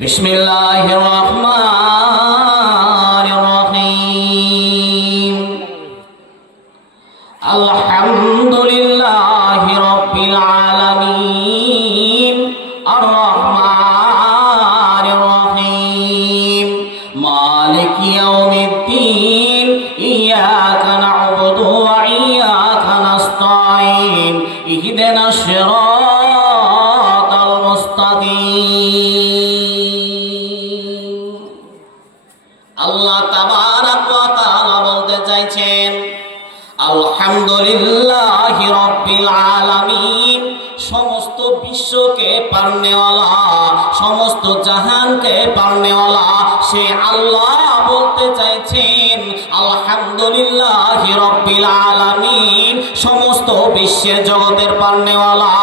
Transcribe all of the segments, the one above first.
বিসমিল্লাহির রহমানির রহিম। আলহামদুলিল্লাহি রাব্বিল আলামিন আর রহমানির রহিম মালিকি ইয়াউমিদ্দিন ইয়্যাকা না'বুদু ওয়া ইয়্যাকা নাস্তাঈন ইহদিনাস সিরাতাল মুস্তাকিম। আল্লাহ তাবারাক ওয়া তাআলা বলতে চাইছেন, আলহামদুলিল্লাহি রাব্বিল আলামিন, সমস্ত বিশ্বকে পালনেওয়ালা, সমস্ত জাহানকে পালনেওয়ালা সে আল্লাহ বলতে চাইছেন আলহামদুলিল্লাহি রাব্বিল আলামিন, সমস্ত বিশ্বের জগতের পালনেওয়ালা,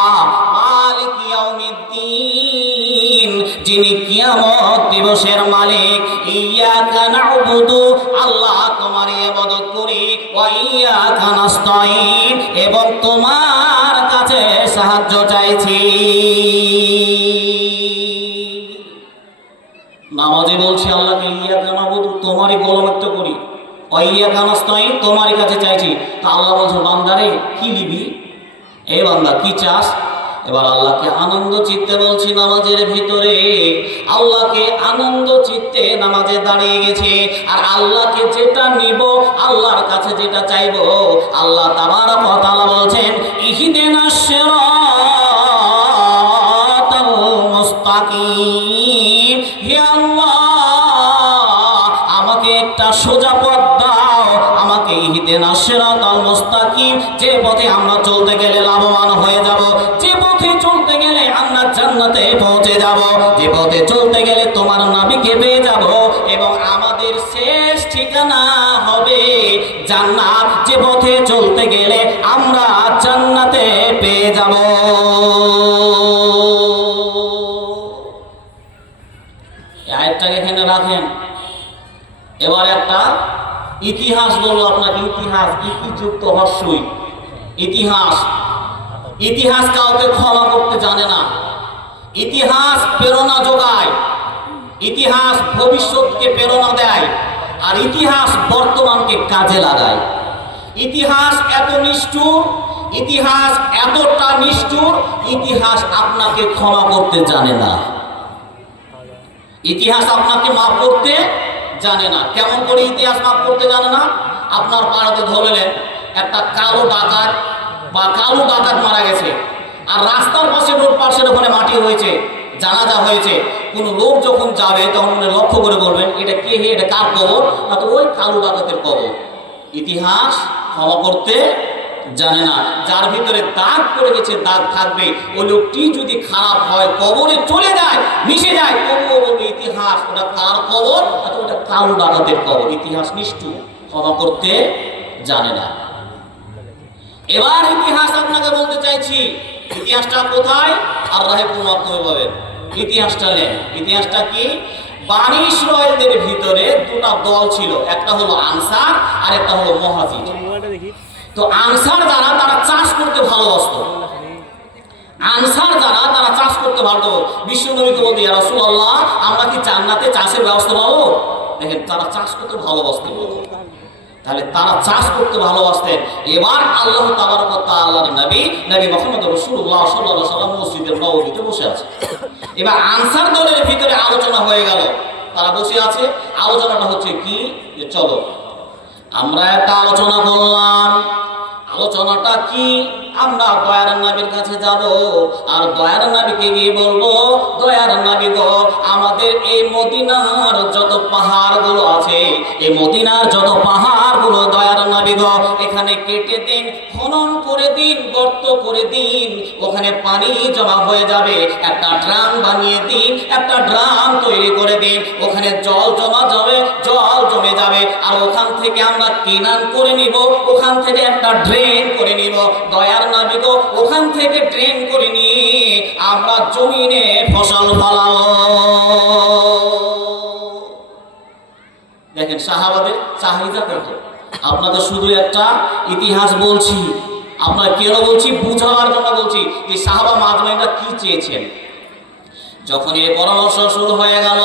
মালিক ইয়াউমিদ্দিন, যিনি কিয়ামত দিবসের মালিক। ইয়্যাকা না'বুদু, আল্লাহ তোমার ইবাদত করি, ওয়া ইয়্যাকা নাস্তাঈন, এবং তোমার কাছে সাহায্য চাইছি। নামাজে বলছি আল্লাহকে ইয়্যাকা না'বুদু, তোমারই গোলামিত্ব করি, ওয়া ইয়্যাকা নাস্তাঈন, তোমারই কাছে চাইছি। তা আল্লাহ বলছে, বান্দারে কি নিবি? এই বান্দা কি চাস? এবার আল্লাহকে আনন্দ চিত্তে বলছি নামাজের ভিতরে, আল্লাহকে আনন্দ চিত্তে নামাজে দাঁড়িয়ে গেছে। আর আল্লাহকে যেটা নিব, আল্লাহর কাছে যেটা চাইবো, আল্লাহ তাবারাক ওয়া তাআলা বলছেন ইহদিনাস সিরাতাল মুস্তাকিম, হে আল্লাহ আমাকে একটা সোজা পথ দাও, আমাকে ইহদিনাস সিরাতাল মুস্তাকিম, যে পথে আমরা চলতে গেলে লাভবান হয়ে যাব, যে পথে চলতে গেলে আমরা জান্নাতে পৌঁছে যাব, যে পথে চলতে গেলে তোমার নবীকে পেয়ে যাব, এবং আমাদের শেষ ঠিকানা হবে জান্নাত, যে পথে চলতে গেলে আমরা জান্নাতে পেয়ে যাব। এই আয়াতটাকে এখানে রাখেন। এবার একটা ইতিহাস বলবো আপনাকে, ইতিহাস, ইতিযুক্ত হর্ষই ইতিহাস। ইতিহাস কাউকে ক্ষমা করতে জানে না, ইতিহাস প্রেরণা যোগায়, ইতিহাস ভবিষ্যৎকে প্রেরণা দেয়, আর ইতিহাস বর্তমানকে কাজে লাগায়। ইতিহাস এত নিষ্ঠুর, ইতিহাস এতটা নিষ্ঠুর, ইতিহাস আপনাকে ক্ষমা করতে জানে না, ইতিহাস আপনাকে মাফ করতে জানে না। কেমন করে ইতিহাস মাফ করতে জানে না? আপনার পাড়াতে ধরলেন একটা কালো ডাকাত বা কালো ডাকাত মারা গেছে, আর রাস্তার পাশে, রোড পাশে ওখানে মাটি হয়েছে, জানাজা হয়েছে। কোনো লোক যখন যাবে তখন লক্ষ্য করে বলবেন এটা কে, হে, এটা কার কবর? না তো ওই কালো ডাকাতের কবর। ইতিহাস ক্ষমা করতে জানে না। যার ভিতরে দাগ পড়ে গেছে, দাগ থাকবে। ওই লোকটি যদি খারাপ হয়, কবরে চলে যায়, মিশে যায়, তবুও বলবে ইতিহাস ওটা কার কবর? ওটা কালো ডাকাতের কবর। ইতিহাস নিষ্ঠুর, ক্ষমা করতে জানে না। এবার ইতিহাস আপনাকে বলতে চাইছি, ইতিহাসটা কোথায়? আর রাহেবুল মাধ্যমে পাবেন। ইতিহাসটা নেন। ইতিহাসটা কি? বানী ইসরাঈলদের ভিতরে দুটা দল ছিল, একটা হলো আনসার আর একটা হলো মুহাজির। তো আনসার যারা, তারা চাষ করতে ভালোবাসতো। আনসার যারা, তারা চাষ করতে ভালো। বিশ্বনবীকে বলতে, ইয়া রাসূলুল্লাহ আমরা কি জান্নাতে চাষের ব্যবস্থা পাবো? দেখেন, তারা চাষ করতে ভালোবাসতেন। তাহলে তারা চাষ করতে ভালোবাসতেন। এবার আল্লাহ তাবারক ওয়া তাআলার নবী মুহাম্মদ রাসূলুল্লাহ সাল্লাল্লাহু আলাইহি ওয়াসাল্লাম মসজিদের নববীতে বসে আছে। এবার আনসার দলের ভিতরে আলোচনা হয়ে গেল, তারা বসে আছে। আলোচনাটা হচ্ছে কি, যে চলো আমরা একটা আলোচনা করলাম। আলোচনাটা কি? আমরা দয়ার নবীর কাছে যাব, আর দয়ার নবীকে গিয়ে বলবো, দয়ার নবী গো, আমাদের এই মদিনার যত পাহাড়গুলো আছে, এই মদিনার যত পাহাড়গুলো দয়ার নবী গো, এখানে কেটে দিন, খনন করে দিন, গর্ত করে দিন, ওখানে পানি জমা হয়ে যাবে। একটা ড্রাম বানিয়ে দিন, একটা ড্রাম তৈরি করে দিন, ওখানে জল জমা যাবে, জল জমে যাবে, আর ওখান থেকে আমরা কেনান করে নিব, ওখান থেকে একটা ড্রেন করে নিব। দয়ার নবী গো, ওখান থেকে ড্রেন করে নিয়ে আমরা জমিনে ফসল ফলাবো। দেখেন সাহাবাদের চাহিদা কত। আপনাদের শুধু একটা ইতিহাস বলছি, আপনার কেন বলছি? বুঝাবার জন্য বলছি যে সাহাবা মাজমাইনরা কি চেয়েছেন। যখন এই পরামর্শ শুরু হয়ে গেল,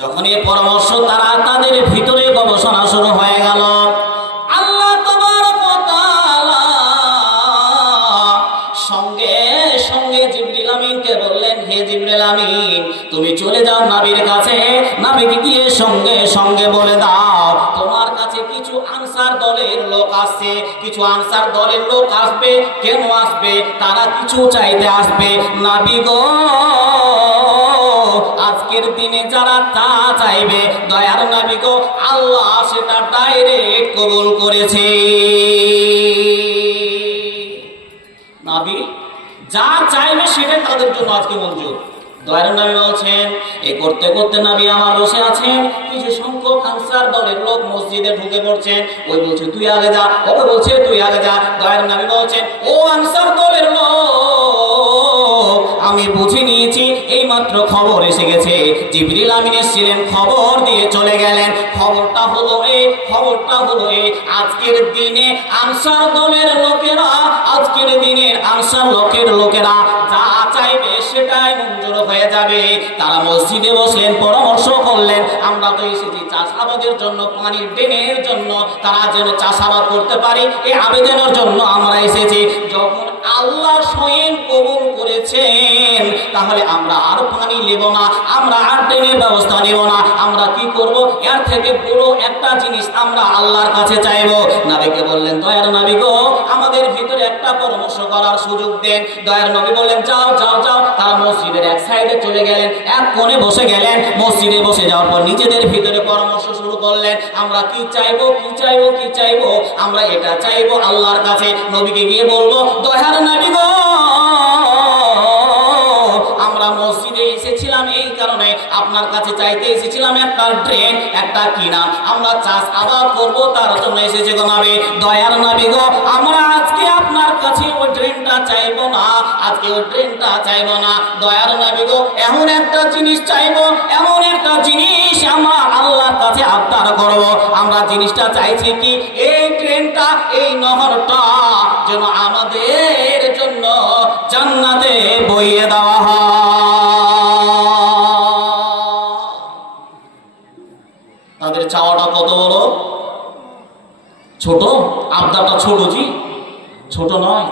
যখন এই পরামর্শ তারা তাদের ভিতরে গবেষণা শুরু হয়ে গেল, আল্লাহ তাবারক ওয়া তাআলা সঙ্গে সঙ্গে জিবরিল আমিনকে বললেন, হে জিবরিল আমিন, তুমি চলে যাও নবীর কাছে, নবীকে গিয়ে সঙ্গে সঙ্গে বলে দাও তোমার কাছে কিছু আনসার দলের লোক আসছে, কিছু আনসার দলের লোক আসবে। কেন আসবে? তারা কিছু চাইতে আসবে। নবী গো, আজকের দিনে যারা তা চাইবে দয়ার নবী গো, আল্লাহ সেটা ডাইরেক্ট কবুল করেছে। নবী যা চাইবে সেটা তাদের জন্য আজকে মঞ্জুর। দয়ার নবী বলছেন, এই করতে করতে নবী আমার বসে আছেন, কিছু সংখ্যক আনসার দলের লোক মসজিদে ঢুকে পড়ছেন। ওই বলছে তুই আগে যা, ওকে বলছে তুই আগে যা। দয়ার নবী বলছেন, ও আনসার দলের লোক, আমি বুঝে নিয়েছি, এই মাত্র খবর এসে গেছে। জিবরিল আমিন এসেছিলেন, খবর দিয়ে চলে গেলেন। খবরটা হলো এই, খবরটা হলো এই, আজকের দিনে আনসার দলের লোকেরা, আজকের দিনের আনসার লোকেরা যা চাইবে সেটাই মঞ্জুর হয়ে যাবে। তারা মসজিদে বসলেন, পরামর্শ করলেন, আমরা তো এসেছি চাষাবাদের জন্য, পানির ড্রেনের জন্য, তারা যেন চাষাবাদ করতে পারি, এই আবেদনের জন্য আমরা এসেছি। যখন আল্লাহ স্বয়ং কবুল করেছেন, তাহলে আমরা আর পানি নেব না, আমরা আর ড্রেনের ব্যবস্থা নেব না। আমরা কি করব? এর থেকে বড় একটা জিনিস আমরা আল্লাহর কাছে চাইব। নবীকে বললেন, দয়ার নবী গো, আমাদের ভিতরে একটা পরামর্শ করার সুযোগ দেন। দয়ার নবী বললেন, যাও যাও যাও। তারা মসজিদের এক সাইডে চলে গেলেন, এক কোণে বসে গেলেন। মসজিদে বসে যাওয়ার পর নিজেদের ভিতরে পরামর্শ শুরু করলেন, আমরা কি চাইবো, কি চাইবো, কি চাইবো? আমরা এটা চাইবো আল্লাহর কাছে। নবীকে গিয়ে বলবো, দয়ার নবী গো, আমরা মসজিদে এসেছিলাম এই কারণে, আপনার কাছে চাইতে এসেছিলাম একটা ড্রেন, একটা কিনা, আমরা চাষ আবাদ করব, তার জন্য এসেছি গো নবী। দয়ার নবী গো, আমরা আজকে আপনার কাছে ওই ড্রেনটা চাইবো না, আজকে ওই ড্রেনটা চাইবো না। দয়ার নবী গো, এমন একটা জিনিস চাইবো, এমন একটা জিনিস আমরা আল্লাহর কাছে আবদার করব। আমরা জিনিসটা চাইছি কি, এই ট্রেনটা, এই নহরটা যেন আমাদের জন্য জান্নাতে বইয়ে দেওয়া হয়। তাদের চাওয়াটা কত বড়, ছোট? আবদারটা ছোট জি, ছোট নয়,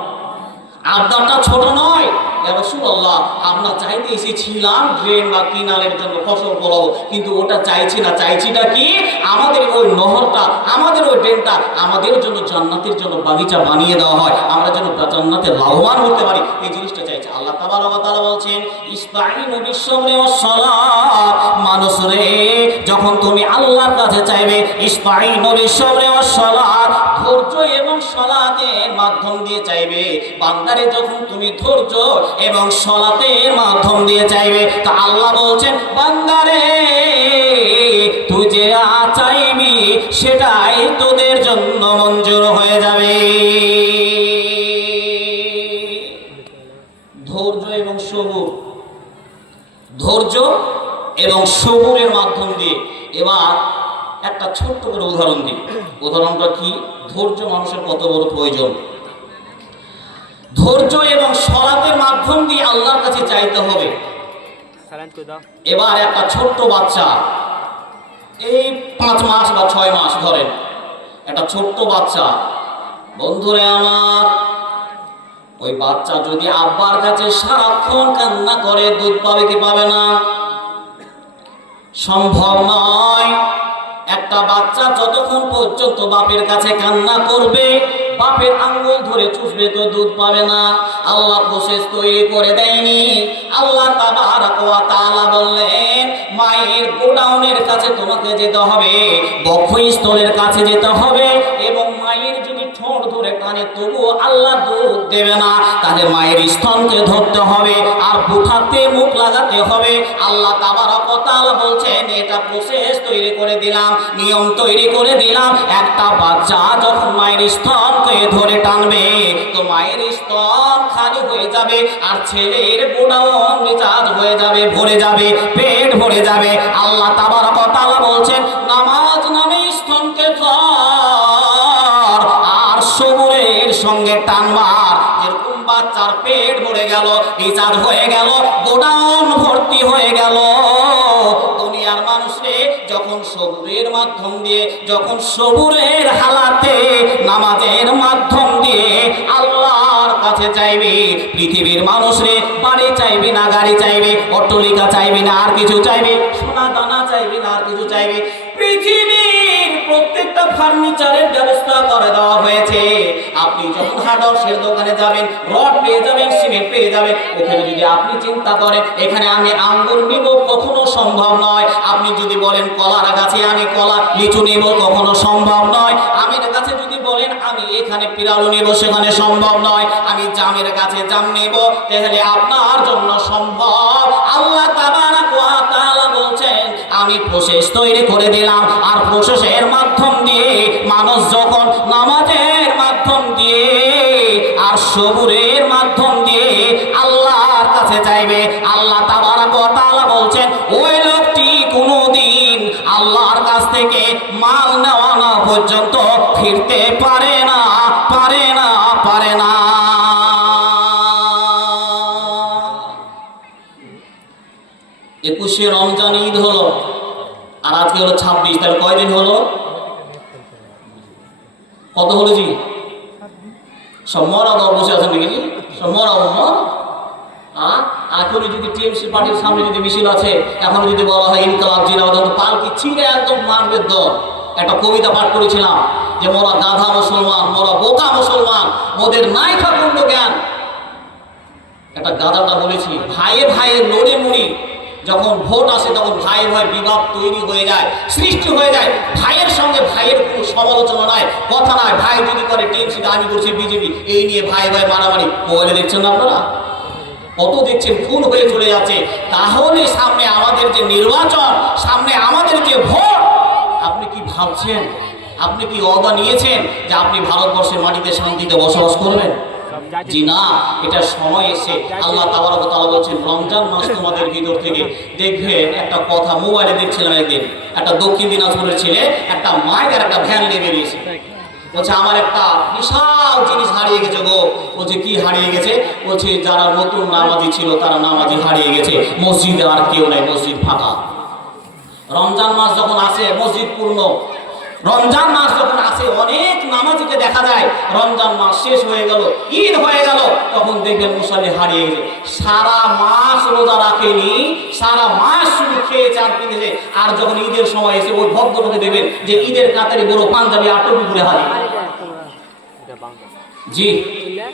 আবদারটা ছোট নয়। ইয়া রাসূলুল্লাহ, আমরা চাইতে এসেছিলাম ড্রেন বা কিনারের জন্য, ফসল ফলাবো, কিন্তু ওটা চাইছি না। চাইছিটা কি? আমাদের ওই নহরটা, আমাদের ওই ড্রেনটা আমাদের জন্য জান্নাতের জন্য বাগিচা বানিয়ে দেওয়া হয়, আমরা যেন জান্নাতে লাভবান হতে পারি, এই জিনিসটা চাইছে। আল্লাহ তাবারক ওয়া তাআলা বলছেন, ইসতাঈনু বিস-সাবরি ওয়াস-সালাত, মানুষ রে, যখন তুমি আল্লাহর কাছে চাইবে, ইসতাঈনু বিস-সাবরি ওয়াস-সালাত, ধৈর্য এবং সালাতের মাধ্যম দিয়ে চাইবে। বান্দারে, যখন তুমি ধৈর্য এবং সালাতের মাধ্যম দিয়ে চাইবে, তা আল্লাহ বলছেন, বান্দারে, তুই যে চাইবি সেটাই তোদের জন্য মঞ্জুর হয়ে যাবে। ধৈর্য এবং সবুর, ধৈর্য এবং সবুরের মাধ্যম দিয়ে। এবার একটা ছোট্ট করে উদাহরণ দিই। উদাহরণটা কি? ধৈর্য মানুষের কত বড় প্রয়োজন। ধৈর্য এবং সালাতের মাধ্যম দিয়ে আল্লাহর কাছে চাইতে হবে। এবার একটা ছোট্ট বাচ্চা, এই 5 মাস বা 6 মাস ধরেন, একটা ছোট্ট বাচ্চা, বন্ধুরে আমার, ওই বাচ্চা যদি আব্বার কাছে সারাক্ষণ কান্না করে, দুধ পাবে কি পাবে না? সম্ভব নয়। একটা বাচ্চা যতক্ষণ পর্যন্ত বাপের কাছে কান্না করবে, বাপের আঙ্গুল ধরে চুষবে, তো দুধ পাবে না। আল্লাহ প্রসেস তৈরি করে দেয়নি। আল্লাহ তাবারক ওয়া তাআলা বললেন, মায়ের গোডাউনের কাছে তোমাকে যেতে হবে, বক্ষস্থলের কাছে যেতে হবে, এবং মায়ের যদি ঠোঁট ধরে টানে তবুও আল্লাহ দুধ দেবে না, তাহলে মায়ের স্তনকে ধরতে হবে আর বুঠাতে মুখ লাগাতে হবে। আল্লাহ তাবারক ওয়া তাআলা বলছেন, এটা প্রসেস তৈরি করে দিলাম, নিয়ম তৈরি করে দিলাম। একটা বাচ্চা যখন মায়ের স্তনকে ধরে টানবে, তো মায়ের স্তন খালি হয়ে যাবে, আর ছেলের গোডাউন রিচার্জ হয়ে যাবে, ভরে যাবে, পেট ভরে যাবে। আল্লাহ তাবারক ওয়া তাআলা বলছেন, নামাজ নামে স্তনকে ধর আর সবুরের সঙ্গে টানবার। যেরকম বাচ্চার পেট ভরে গেল, রিচার্জ হয়ে গেল, গোডাউন যখন সবুরের মাধ্যম দিয়ে, যখন সবুরের হালাতে নামাজের মাধ্যম দিয়ে আল্লাহর কাছে চাইবে, পৃথিবীর মানুষরে বাড়ি চাইবে না, গাড়ি চাইবে, অট্টালিকা চাইবে না, আর কিছু চাইবে, সোনা দানা চাইবে না, আর কিছু চাইবে, পৃথিবীর প্রত্যেকটা ফার্নিচারের ব্যবস্থা করে দেওয়া হয়েছে। আপনি যখন হার্ডওয়্যারের দোকানে যাবেন, রড পেয়ে যাবেন, সিমেন্ট পেয়ে যাবেন। ওখানে যদি আপনি চিন্তা করেন এখানে আমি আঙ্গুর নিব, কখনো সম্ভব নয়। আপনি যদি বলেন কলার গাছে আমি কলা লিচু নেব, কখনো সম্ভব নয়। আমের গাছে যদি বলেন আমি এখানে পিরালু নেব, সেখানে সম্ভব নয়। আমি জামের গাছে জাম নেব, তাহলে আপনার জন্য সম্ভব। আল্লাহ তাবারাক ওয়া তাআলা বলছেন আমি প্রসেস তৈরি করে দিলাম, আর প্রসেসের মাধ্যম দিয়ে মানুষ যখন নামাজের মাধ্যম দিয়ে আর সবুরের মাধ্যম দিয়ে আল্লাহর কাছে চাইবে, আল্লাহ তাবারাক ওয়া তাআলা বলছেন ওই লোকটি কোনোদিন আল্লাহর কাছ থেকে মাল নেওয়া না পর্যন্ত ফিরতে পারে না, পারে না, পারে না। 21শে রমজান ঈদ হলো, আর আজকে হলো 26, তাহলে কয়দিন হলো? কত হলো জি? সব মরা দল বসে আছেন নাকি? সব মরা উম্মত। এখনই যদি টিএমসি পার্টির সামনে যদি মিছিল আছে, এখন যদি বলা হয় ইনকলাব জিন্দাবাদ, পালকি ছিঁড়ে একদম মারবে দল। একটা কবিতা পাঠ করেছিলাম যে মোরা গাধা মুসলমান, মোরা বোকা মুসলমান, ওদের নাই ঠাকুর জ্ঞান। একটা গাধাটা বলেছি ভাইয়ে ভাইয়ে লড়ে মুড়ি, যখন ভোট আসে তখন ভাই ভাই বিবাদ তৈরি হয়ে যায়, সৃষ্টি হয়ে যায়। ভাইয়ের সঙ্গে ভাইয়ের কোনো সমালোচনা নাই, কথা নাই। ভাই যদি করে টিএমসি, আমি করছি বিজেপি, এই নিয়ে ভাই ভাই মারামারি। মোবাইলে দেখছেন না আপনারা, কত দেখছেন, ফুল হয়ে চলে যাচ্ছে। তাহলে সামনে আমাদের যে নির্বাচন, সামনে আমাদের যে ভোট, আপনি কি ভাবছেন, আপনি কি ওয়াদা নিয়েছেন যে আপনি ভারতবর্ষের মাটিতে শান্তিতে বসবাস করবেন? জি না, এটা সময় এসে আল্লাহ তাবারক ওয়া তাআলা বলছেন রমজান মাস তোমাদের ভিতর থেকে দেখবে। একটা কথা মোবাইলে দেখছিলাম একদিন, একটা দক্ষিণ দিনাজপুরের ছেলে একটা মাইক আর একটা ভ্যান নিয়ে বেরিয়েছে। বলছে আমার একটা বিশাল জিনিস হারিয়ে গেছে গো। বলছে কি হারিয়ে গেছে? বলছে যারা নতুন নামাজি ছিল তারা নামাজি হারিয়ে গেছে, মসজিদে আর কেউ নাই, মসজিদ ফাঁকা। রমজান মাস যখন আসে মসজিদ পূর্ণ, রমজান মাস যখন আসে অনেক নামাজিকে দেখা যায়। রমজান মাস শেষ হয়ে গেল, ঈদ হয়ে গেল, তখন দেখবেন মুসল্লি হারিয়ে গেছে। সারা মাস রোজা রাখেনি, সারা মাস শুধু খেয়েছে আর পিঁধেছে। আর যখন ঈদের সময় এসে ওই ভক্তটাকে দেবেন যে ঈদের কাতারি বড় পাঞ্জাবি আর টুপি পরে হারিয়ে। জি,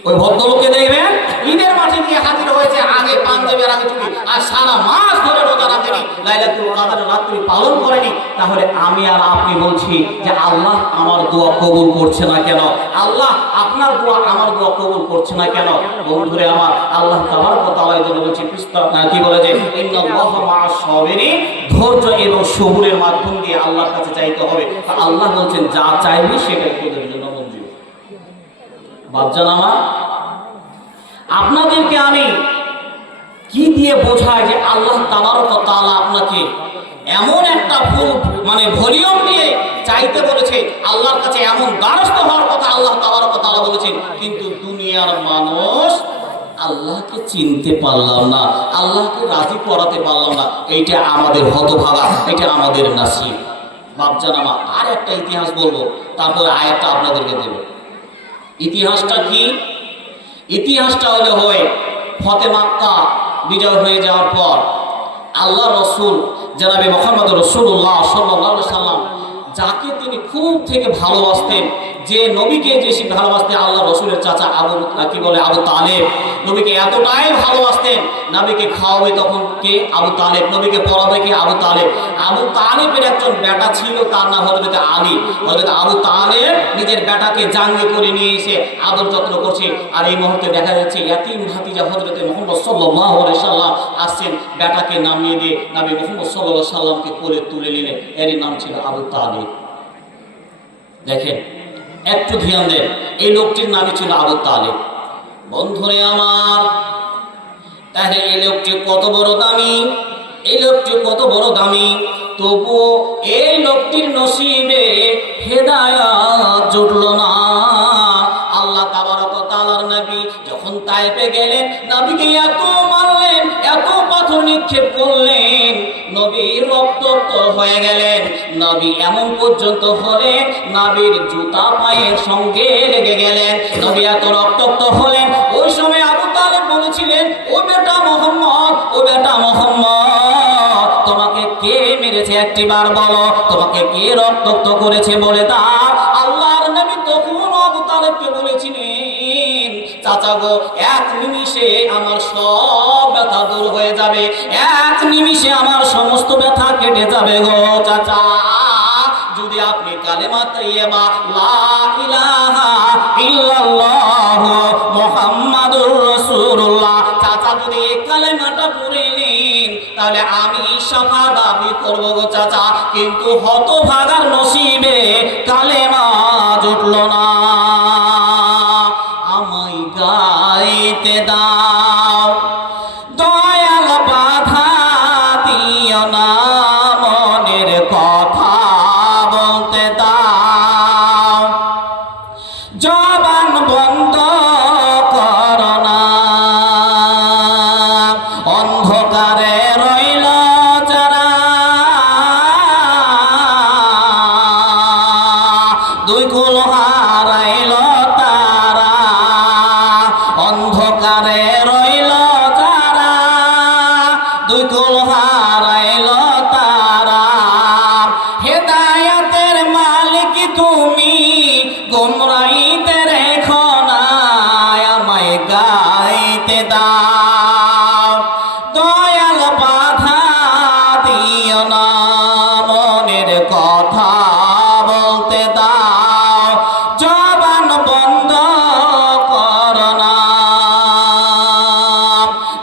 ওই ভদ্রলোককে দেখবেন ঈদের মাঠে নিয়ে হাজির হয়েছে, আগে পাঞ্জাবি আর আগে টুপি, আর সারা মাস ধরে রোজা রাখেনি, লাইলাতুল কদরের রাত্রি পালন করেনি। তাহলে আমি আর আপনি বলছি যে আল্লাহ আমার দোয়া কবুল করছে না কেন? আল্লাহ আপনার দোয়া আমার দোয়া কবুল করছে না কেন? বন্ধুরে আমার, আল্লাহ তাবারক ওয়া তাআলা যেন বলছে কি বলে যে ইন্নাল্লাহা মা'আস সাবিরিন, ধৈর্য এবং সবুরের মাধ্যম দিয়ে আল্লাহর কাছে চাইতে হবে। আল্লাহ বলছেন যা চাইবি সেটাই তোদের জন্য মঞ্জুর। বাপজান আমার, আপনাদেরকে আমি কি দিয়ে বোঝাই যে আল্লাহ তাবারক ওয়া তাআলা আপনাকে এমন একটা ফুল মানে ভলিউম দিয়ে চাইতে বলেছে, আল্লাহর কাছে এমন দ্বারস্থ হওয়ার কথা আল্লাহ তাবারক ওয়া তাআলা বলেছেন, কিন্তু দুনিয়ার মানুষ আল্লাহকে চিনতে পারলাম না, আল্লাহকে রাজি করাতে পারলাম না। এইটা আমাদের হতভাগা, এটা আমাদের নাসিব। বাপজান আমার, আর একটা ইতিহাস বলবো, তারপরে আয়াতটা আপনাদেরকে দেব। ইতিহাসটা কি? ইতিহাসটা হলে হয় ফতে মক্কা বিজয় হয়ে যাওয়ার পর আল্লাহ রসুল জনাবে মুহাম্মদ রাসূলুল্লাহ সাল্লাল্লাহু আলাইহি সাল্লাম, যাকে তিনি খুব থেকে ভালোবাসতেন, যে নবীকে যে ভালোবাসতেন, আল্লাহ রসুলের চাচা আবু তালেব নবীকে এতটাই ভালোবাসতেন, নবীকে খাওয়াবে তখন কে? আবু তালেব। নবীকে পড়াবে কে? আবু তালেব। আবু তালেবের একজন বেটা ছিল, তার নাম হযরত আলী। হযরত আবু তালেব নিজের বেটাকে জাঙ্গে করে নিয়ে এসে আদর যত্ন করছে। আর এই মুহূর্তে দেখা যাচ্ছে ইয়াতীম ভাতিজা হযরত মুহাম্মদ সাল্লাল্লাহু আলাইহি সাল্লাম আসছেন, বেটাকে নামিয়ে দিয়ে নবী মুহাম্মদ সাল্লাল্লাহু আলাইহি সাল্লামকে কোলে তুলে নিলেন। এর নাম ছিল আবু তালেব। দেখেন, একটু ধ্যান দেন, এই লোকটির নামই ছিল আবু তালেব। বন্ধুরে আমার, তাহলে এই লোকটি কত বড় দামি, এই লোকটি কত বড় দামি, তবু এই লোকটির নসিবে হেদায়েত জুটল না। আল্লাহ তাবারক ওয়া তাআলার নবী যখন তায়েফে গেলেন, নবীকে এত মারলেন, এত পাথর নিক্ষেপ করলেন, নবী রক্তাক্ত হয়ে গেলেন। নবী এমন পর্যন্ত হলেন নবীর জুতা পায়ের সঙ্গে লেগে গেলেন। নবী এত রক্তাক্ত হলেন। ওই সময় আবু তালেব বলেছিলেন, ও বেটা মোহাম্মদ, ও বেটা মোহাম্মদ, তোমাকে কে মেরেছে একটিবার বলো, তোমাকে কে রক্তাক্ত করেছে বলে দাও। আল্লাহর নবী তখন আবু তালেবকে বলেছিলেন, চাচা গো, এক নিমিষে আমার সব ব্যথা দূর হয়ে যাবে, এক নিমিষে আমার সমস্ত ব্যথা কেটে যাবে গো চাচা, যদি আপনি কালেমা তাইয়্যিবা লা ইলাহা ইল্লাল্লাহ মুহাম্মাদুর রাসূলুল্লাহ, চাচা যদি এই কালেমাটা পড়ে নেন তাহলে আমি শাফা দাবি করব গো চাচা। কিন্তু হতভাগার নসিবে কালেমা জুটল না। আমায় গাইতে দাও দয়াল, বাধা দিও না, মনের কথা বলতে দাও, জবান বন্ধ করো না, অন্ধকারে রইল যারা, দুই কুল হারাইল তারা, অন্ধকারে রইল যারা, দুই কুল হারাইল তারা, হেদায়াতের মালিক তুমি, গোমরাহিতে রেখো না, আমায় গাইতে দাও দয়াল, বাধা দিও না, মনের কথা বলতে দাও, জবান বন্ধ করো না।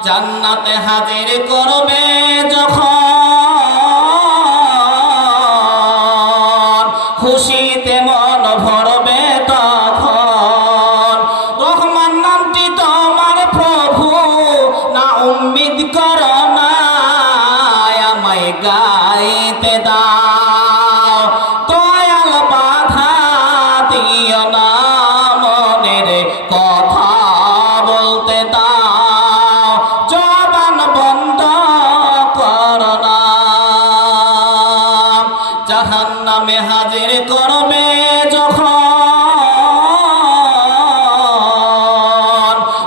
জান্নাতে হাজির করবে যখন, খুশিতে মন ভরবে তখন, রহমান নামটি তোমার প্রভু, না উম্মিদ করো না, আমায় গাইতে দাও দয়াল, বাধা দিও না, মনের কথা বলতে দাও, জবান বন্ধ করো না। জাহান্নামে হাজির করবে যখন,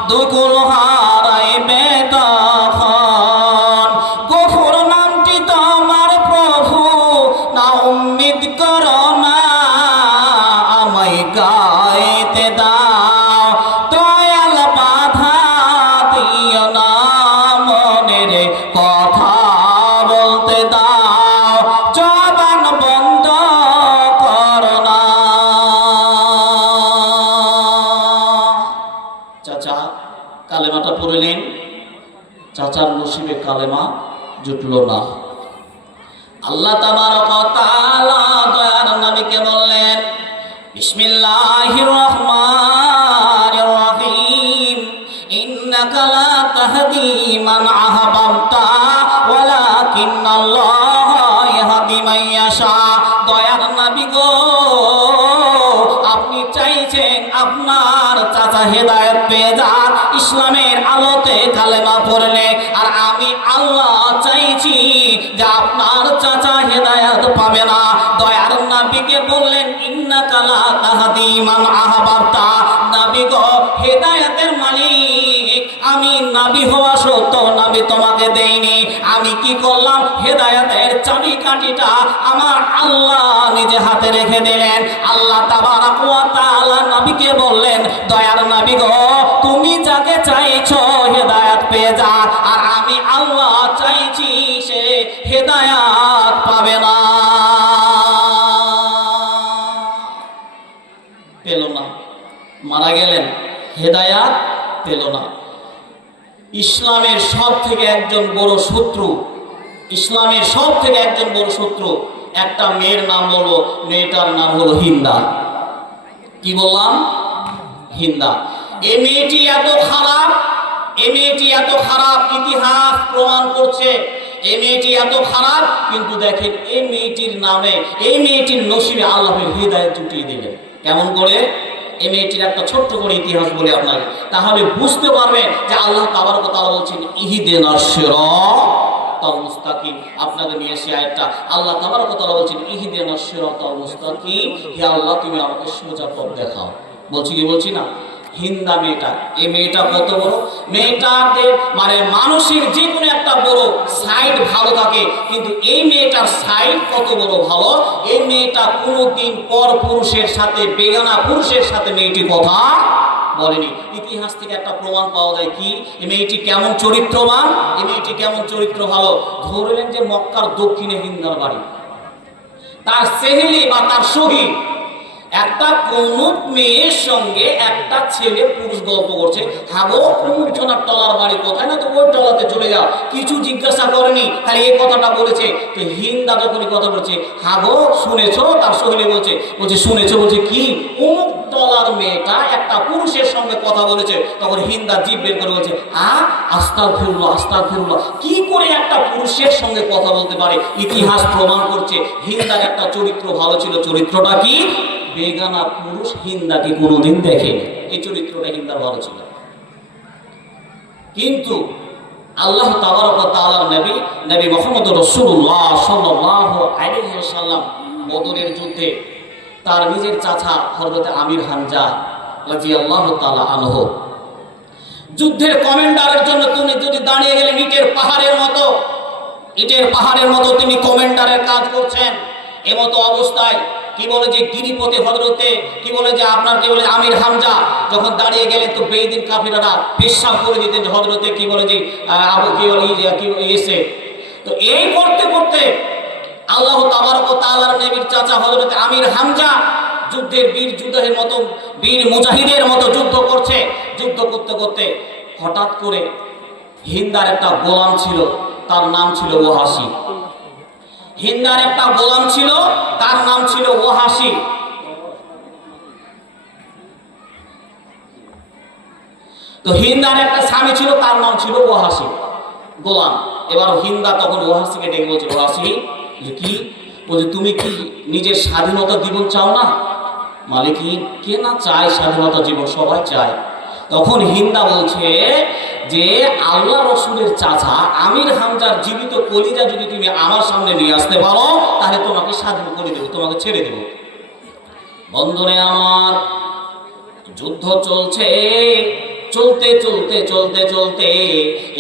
দুকুল হারাইবে তখন, গফুর নামটি তোমার প্রভু, না উম্মিদ করো না, আমায় গাইতে দাও দয়াল, বাধা দিও না, মনের কথা বলতে দাও, জবান বন্ধ করো না। চাচা কালেমাটা পড়লেন, চাচার নসিবে কালেমা জুটল না। আল্লাহ তাবারক ওয়া তাআলা দয়ার নবীকে বললেন, বিসমিল্লাহির রহমানির রহিম, ইন্নাকা লা তাহদি মান আহবাবতা ওয়ালাকিন্নাল্লাহা ইয়াহদি মান ইয়াশা। দয়ার নবী গো, আপনি চাইছেন আপনার চাচা হেদায়েত পেয়ে যান ইসলামের আলোতে কালেমা পড়লে, আর আমি আল্লাহ চাইছি যে আপনার চাচা হেদায়েত পাবে না। দয়ার নবীকে বললেন, ইন্নাকা লা তাহদি মান আহবাবতা, নবী গো, হেদায়েতের মালিক আমি নবী হওয়া সত্ত্বেও নবী তোমাকে দেইনি। আমি কি করলাম, হেদায়েতের চাবিকাঠিটা আমার আল্লাহ নিজে হাতে রেখে দিলেন। আল্লাহ তাবারক ওয়া তাআলা নবীকে বললেন, দয়ার নবী গো, তুমি যাকে চাইছো হেদায়েত পেয়ে যা, আর আমি আল্লাহ চাইছি সে হেদায়েত পাবে না। পেল না, মারা গেলেন, হেদায়েত পেল না। ইসলামের সব থেকে একজন বড় শত্রু, ইসলামের সব থেকে একজন বড় শত্রু, একটা মেয়ের নাম বলবো, মেয়েটার নাম হলো হিন্দা। কি বললাম? হিন্দা। এই মেয়েটি এত খারাপ, এই মেয়েটি এত খারাপ, ইতিহাস প্রমাণ করছে এই মেয়েটি এত খারাপ, কিন্তু দেখেন এই মেয়েটির নামে, এই মেয়েটির নসিবে আল্লাহের হৃদয় জুটিয়ে দিলেন। কেমন করে? এই মেয়েটির একটা ছোট্ট করে ইতিহাস বলে আপনাকে, তাহলে বুঝতে পারবেন যে আল্লাহ তাবারক ওয়া তাআলা বলছেন ইহদিনাস সিরাত সিরাতাল মুস্তাকিম, আপনাদের নিয়ে এসে আয়াতটা আল্লাহ তাবারক ওয়া তাআলা বলছেন ইহদিনাস সিরাতাল মুস্তাকিম, হে আল্লাহ তুমি আমাকে সোজা পথ দেখাও। বলছি কি বলছি না? হিন্দা মেয়েটা, এই মেয়েটা কত বড় মেয়েটাদের মানে মানুষের যে কোনো একটা বড় সাইড ভালো থাকে, কিন্তু এই মেয়েটার সাইড কত বড় ভালো। এই মেয়েটা কোনোদিন পর পুরুষের সাথে, বেগানা পুরুষের সাথে মেয়েটি কথা বলেনি। ইতিহাস থেকে একটা প্রমাণ পাওয়া যায় কি এই মেয়েটি কেমন চরিত্রবান, এই মেয়েটি কেমন চরিত্র ভালো। ধরলেন যে মক্কার দক্ষিণে হিন্দার বাড়ি, তার সেহেলি বা তার সহিত একটা কোন মেয়ের সঙ্গে একটা ছেলে পুরুষ গল্প করছে। হাগো অমুক জনার টলার বাড়ি কোথায়, না তো ওই টলাতে চলে যাও, কিছু জিজ্ঞাসা করেনি, খালি এই কথাটা বলেছে। তো হিন্দা যখনই কথা বলছে হাগো শুনেছো, তার সহেলি বলছে শুনেছো, বলছে কি অমুক টলার মেয়েটা একটা পুরুষের সঙ্গে কথা বলেছে। তখন হিন্দা জিভ বের করে বলছে আস্তাগফিরুল্লাহ আস্তাগফিরুল্লাহ, কি করে একটা পুরুষের সঙ্গে কথা বলতে পারে। ইতিহাস প্রমাণ করছে হিন্দার একটা চরিত্র ভালো ছিল। চরিত্রটা কি? বেগানা পুরুষ হিন্দাকে কোনোদিন দেখেনি, এই চরিত্রটা হিন্দার ভালো ছিল। কিন্তু আল্লাহ তাবারক ওয়া তাআলার নবী মুহাম্মদ রাসূলুল্লাহ সাল্লাল্লাহু আলাইহি ওয়াসাল্লাম বদরের যুদ্ধে তার নিজের চাচা হযরত আমির হামজা রাদিয়াল্লাহু তাআলা আনহু, যুদ্ধের কমান্ডারের জন্য তুমি যদি দাঁড়িয়ে গেলে ইটের পাহাড়ের মতো তিনি কমান্ডারের কাজ করছেন। এমতো অবস্থায় কি বলে যে গিরিপথে হযরতে কি বলে যে আপনার কি বলে আমির হামজা যখন দাঁড়িয়ে গেলেন, তো বেঈদিন কাফিররা পেশাব করে দিতেন যে হযরতে কি বলে যে আবু কি বলে কি এসে। তো এই করতে করতে আল্লাহ তাবারক ওয়া তাআলার নবীর চাচা হযরত আমির হামজা যুদ্ধের বীর যোদ্ধার মতো, বীর মুজাহিদের মতো যুদ্ধ করছে। যুদ্ধ করতে করতে হঠাৎ করে হিন্দার একটা গোলাম ছিল, তার নাম ছিল ওয়াহাসি। হিন্দার একটা গোলাম ছিল, তার নাম ছিল ওয়াহাসি। তো হিন্দার একটা স্বামী ছিল, তার নাম ছিল ওয়াহাসি, গোলাম। এবার হিন্দা তখন ওয়াহাসিকে ডেকে বলছে, ওয়াহাসি কি বলছে, তুমি কি নিজের স্বাধীনতা জীবন চাও না? মালিক কে না চায় স্বাধীনতা জীবন, সবাই চায়। তখন হিন্দা বলছে যে আল্লাহ রসুলের চাচা আমির হামজার জীবিত কলিজা যদি তুমি আমার সামনে নিয়ে আসতে পারো, তাহলে তোমাকে স্বাধীন করে দেবো, তোমাকে ছেড়ে দেবো। বন্ধুরে আমার, যুদ্ধ চলছে, চলতে চলতে চলতে চলতে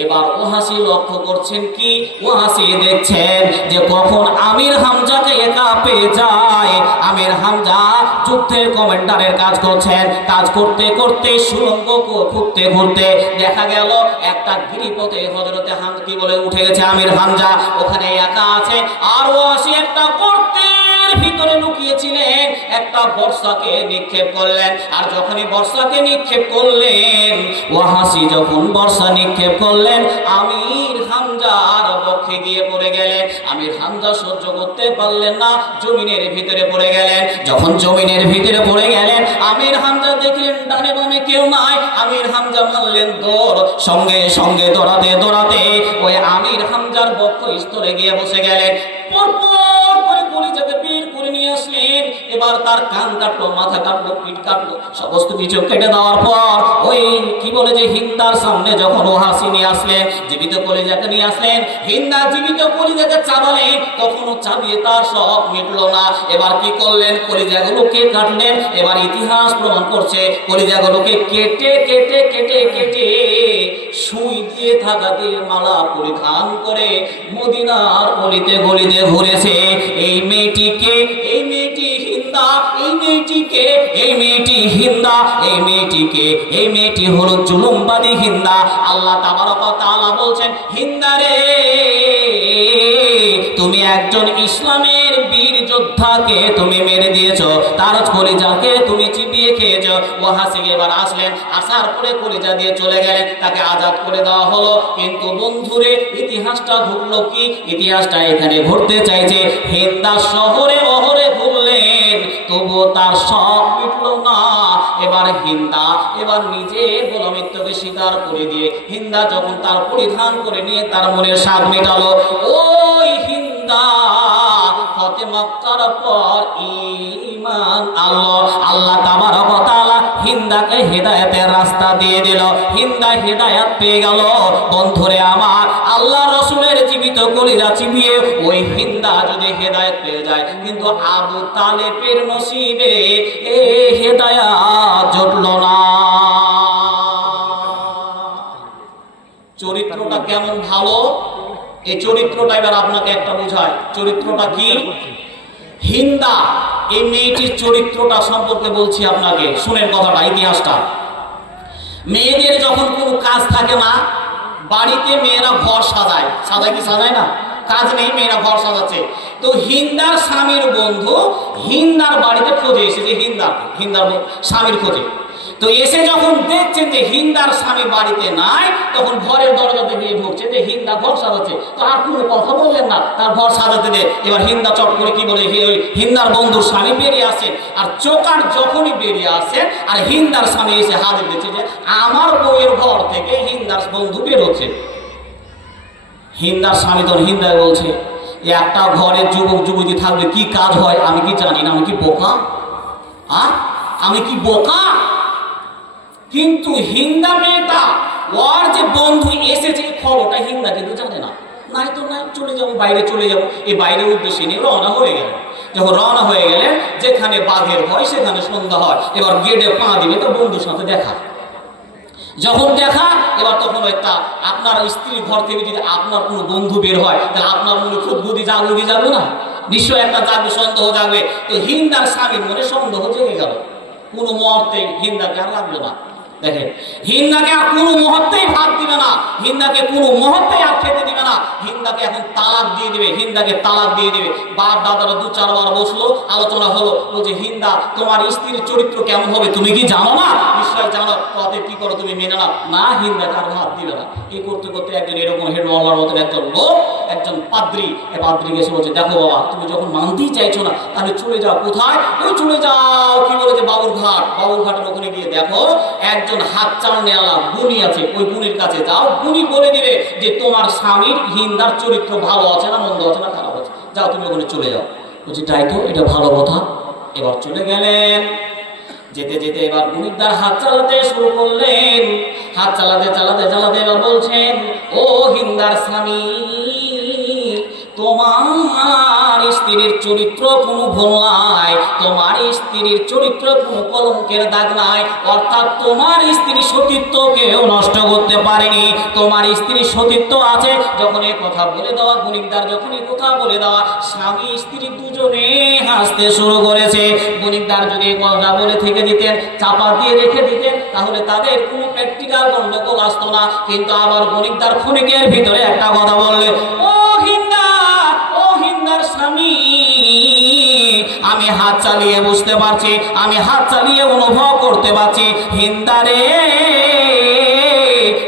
এবার ওয়াহাসি লক্ষ্য করছেন কি, ওয়াহাসি দেখছেন যে কখন আমির হামজাকে একা পেয়ে যায়। আমির হামজা যুদ্ধের কমান্ডারের কাজ করছেন, কাজ করতে করতে সুড়ঙ্গ ঘুরতে ঘুরতে দেখা গেল একটা গিরিপথে হযরতে হামজা কি বলে উঠে গেছে আমির হামজা, ওখানে একা আছে। আর ওয়াহাসি একটা গর্তের ভিতরে লুকিয়েছিলেন, একটা বর্ষাকে নিক্ষেপ করলেন। আর যখনই বর্ষাকে নিক্ষেপ করলেন, ওয়াহাসি যখন বর্ষা নিক্ষেপ করলেন, আমির হামজার বক্ষে গিয়ে পড়ে গেলেন। আমির হামজা সহ্য করতে পারলেন না, জমিনের ভিতরে পড়ে গেলেন। যখন জমিনের ভিতরে পড়ে গেলেন, আমির হামজা দেখলেন ডানে বামে কেউ নাই। আমির হামজা মারলেন দৌড়, সঙ্গে সঙ্গে দৌড়াতে দৌড়াতে ওই আমির হামজার বক্ষ স্তরে গিয়ে বসে গেলেন। পরপর করে কলিজাকে বের করে নিয়ে আসলেন। এবার তার কান কাটলো, মাথা কাটলো, পিঠ কাটলো, সমস্ত কিছু কেটে দেওয়ার পর ওই কি বলে যে হিন্দার সামনে যখন ওয়াহাসি নিয়ে আসলেন, জীবিত কলিজাকে নিয়ে আসলেন, হিন্দা জীবিত কলিজাকে চাবালেন, তখনও চাবিয়ে তার সব মিটলো না। এবার কি করলেন, কলিজাগুলোকে কাটলেন। এবার ইতিহাস প্রমাণ করছে কলিজাগুলোকে কেটে কেটে কেটে কেটে সুই দিয়ে থাকা দিয়ে মালা পরিধান করে মদিনার গলিতে গলিতে ঘুরেছে। এই মেয়েটিকে, এই মেয়েটি হিন্দা, এই মেয়েটিকে, এই মেয়েটি হিন্দা, এই মেয়েটিকে, এই মেয়েটি হলো জুলুমবাদী হিন্দা। আল্লাহ তাবারক ওয়া তাআলা বলছেন, হিন্দা রে, তুমি একজন ইসলামের বীর যোদ্ধাকে তুমি মেরে দিয়েছো, তার কলিজাকে তুমি চিবিয়ে খেয়েছো। ওয়াহাসি এবার আসলেন, আসার পরে কলিজা দিয়ে চলে গেলেন, তাকে আজাদ করে দেওয়া হলো। কিন্তু বন্ধুরে, ইতিহাসটা ঘটলো কি, ইতিহাসটা এখানে ঘটতে চাইছে। হিন্দা শহরে অহরে ঘুরলেন, তবুও তার সব মিটলো না। এবার হিন্দা এবার নিজে গোলামিত্বকে স্বীকার করে দিয়ে হিন্দা যখন তার পরিধান করে নিয়ে তার মনের স্বাদ মেটালো, ওই হিন্দা ফতে মক্কার পর ঈমান আল্লাহ তাবারক ওয়া তাআলা হিন্দা হিন্দাকে হেদায়েতের রাস্তা দিয়ে দিল, হিন্দা হেদায়েত পেয়ে গেল। বন্ধুরে আমার, আল্লাহ রসুলের জীবিত কলিজা চিবিয়ে ওই হিন্দা যদি হেদায়েত পেয়ে যায়, কিন্তু আবু তালেবের নসিবে এ হেদায়েত জুটল না। চরিত্রটা কেমন ভালো, এই চরিত্রটা এবার আপনাকে একটা বোঝায়। চরিত্রটা কি? হিন্দা এই মেয়েটির চরিত্রটা সম্পর্কে বলছি আপনাকে, শুনেন কথাটা, ইতিহাসটা। মেয়েদের যখন কোনো কাজ থাকে না, বাড়িতে মেয়েরা ঘর সাজায়, সাজায় কি সাজায় না? কাজ নেই, মেয়েরা ঘর সাজাচ্ছে। তো হিন্দার স্বামীর বন্ধু হিন্দার বাড়িতে খোঁজে এসেছে, হিন্দার স্বামীর খোঁজে। তো এসে যখন দেখছেন যে হিন্দার স্বামী বাড়িতে নাই, তখন ঘরের দরজাতে দিয়ে ঢুকছে যে হিন্দা ঘর সাজাচ্ছে। তো আর কোনো কথা বললেন না, তার ঘর সাজাতে দে। এবার হিন্দা চট করে কি বলে, হিন্দার বন্ধুর স্বামী বেরিয়ে আসে, আর চোকার যখনই বেরিয়ে আসে আর হিন্দার স্বামী এসে হাজির দিচ্ছে যে আমার বউয়ের ঘর থেকে হিন্দার বন্ধু বেরোচ্ছে। হিন্দার স্বামী তখন হিন্দায় বলছে, একটা ঘরে যুবক যুবতী থাকবে, কি কাজ হয় আমি কি জানি না? আমি কি বোকা? আমি কি বোকা? কিন্তু হিন্দা মেয়েটা, ওর যে বন্ধু এসেছে খবরটা হিন্দা কিন্তু জানে না। নাই তো নাই, চলে যাবো, বাইরে চলে যাবো, এই বাইরের উদ্দেশ্যে নিয়ে রওনা হয়ে গেলেন। যখন রওনা হয়ে গেলেন, যেখানে বাঘের ভয় সেখানে সন্ধ্যা হয়। এবার গেটে পা দিবে, তো বন্ধুর সাথে দেখা। যখন দেখা, এবার তখন একটা আপনার স্ত্রীর ঘর থেকে যদি আপনার কোনো বন্ধু বের হয়, তাহলে আপনার মনে খুব বুদ্ধি যাবে না? নিশ্চয় একটা জাগবে, সন্দেহ জাগবে। তো হিন্দার স্বামীর মনে সন্দেহ জেগে গেল। কোনো মুহূর্তে হিন্দাকে আর লাগলো না। দেখেন, হিন্দাকে আর কোনো মুহূর্তেই ভাত দিবে না, হিন্দাকে কোনো মুহূর্তেই আর খেতে দিবে না। হিন্দাকে এখন তালাক দিয়ে দিবে, হিন্দাকে তালাক দিয়ে দিবে। বাপ দাদারা 2-4 বার বসলো, আলোচনা হলো, বলছে হিন্দা তোমার স্ত্রীর চরিত্র কেমন হবে তুমি কি জানো না? নিশ্চয় জানো, তাতে কি করো তুমি মেনে নাও না? হিন্দাকে আর ভাত দিবে না। এই করতে করতে একজন এরকম হেডওয়ালার মতন একজন লোক, একজন পাদ্রী, পাদ্রীকে এসে বলছে, দেখো বাবা, তুমি যখন মানতেই চাইছো না, তাহলে চলে যাও। কোথায়? ওই চলে যাও, কি বলে যে বাবুরঘাট, বাবুরঘাটের ওখানে গিয়ে দেখো একজন হাত চালনেওয়ালা গুণী আছে, ওই গুণীর কাছে যাও। গুণী বলে দিবে যে তোমার স্বামীর হিন্দার চরিত্র ভালো আছে না মন্দ আছে না খারাপ আছে, যাও তুমি ওখানে চলে যাও। বলছি তাই তো, এটা ভালো কথা। এবার চলে গেলেন। যেতে যেতে এবার গুণীদার হাত চালাতে শুরু করলেন। হাত চালাতে চালাতে চালাতে এবার বলছেন, ও হিন্দার স্বামী, তোমার স্ত্রীর চরিত্র কোনো ভুল নাই, তোমার স্ত্রীর চরিত্র কোনো কলঙ্কের দাগ নাই। অর্থাৎ তোমার স্ত্রী সতীত্বকেও নষ্ট করতে পারেনি, তোমার স্ত্রীর সতীত্ব আছে। যখন এই কথা বলে দেওয়া, গুণিকদার যখন এই কথা বলে দেওয়া, স্বামী স্ত্রী দুজনে হাসতে শুরু করেছে। গুণিকদার যদি এই কথা বলে থেকে দিতেন, চাপা দিয়ে রেখে দিতেন, তাহলে তাদের কোনো প্র্যাকটিক্যাল গন্ডগোল আসতো না। কিন্তু আবার গুণিকদার ক্ষণিকের ভিতরে একটা কথা বললে, ও হিন্দা, ও হিন্দার স্বামী, আমি হাত চালিয়ে বুঝতে পারছি, আমি হাত চালিয়ে অনুভব করতে পারছি, হিন্দারে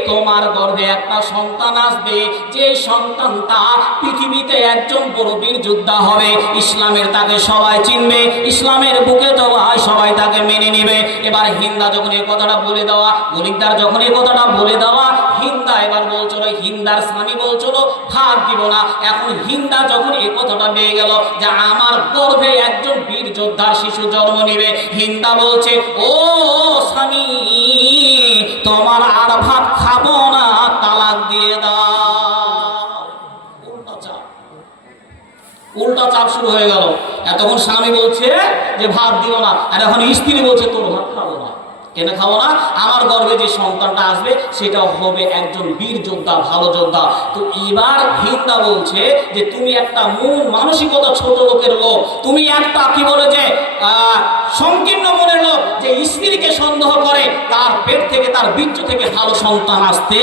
তোমার গর্ভে একটা সন্তান আসবে, যে সন্তানটা পৃথিবীতে একজন বড় বীর যোদ্ধা হবে। ইসলামের তাকে সবাই চিনবে, ইসলামের বুকে তো সবাই তাকে মেনে নেবে। এবার হিন্দা যখন এই কথাটা বলে দেওয়া, গরিবদার যখন এই কথাটা বলে দেওয়া, হিন্দা এবার বলছিল, হিন্দার স্বামী বলছিল ভাগ দিব না। এখন হিন্দা যখন এই কথাটা পেয়ে গেল যে আমার গর্ভে একজন বীর যোদ্ধার শিশু জন্ম নেবে, হিন্দা বলছে, ও স্বামী, তোমার আর ভাত খাবো না, তালাক দিয়ে দাও। উল্টা চাপ শুরু হয়ে গেল। এতক্ষণ স্বামী বলছে যে ভাত দিও না, আর এখন স্ত্রী বলছে তোর ভাত খাবো না। কেন খাবো না? আমার গর্ভে যে সন্তানটা আসবে সেটা হবে একজন বীর যোদ্ধা, ভালো যোদ্ধা। তো এবার হিন্দা বলছে যে তুমি একটা মন মানসিকতা ছোট লোকের লোক, তুমি একটা কি বলে যে সংকীর্ণ মনের লোক, যে স্ত্রীকে সন্দেহ করে তার পেট থেকে, তার বীর্য থেকে ভালো সন্তান আসতে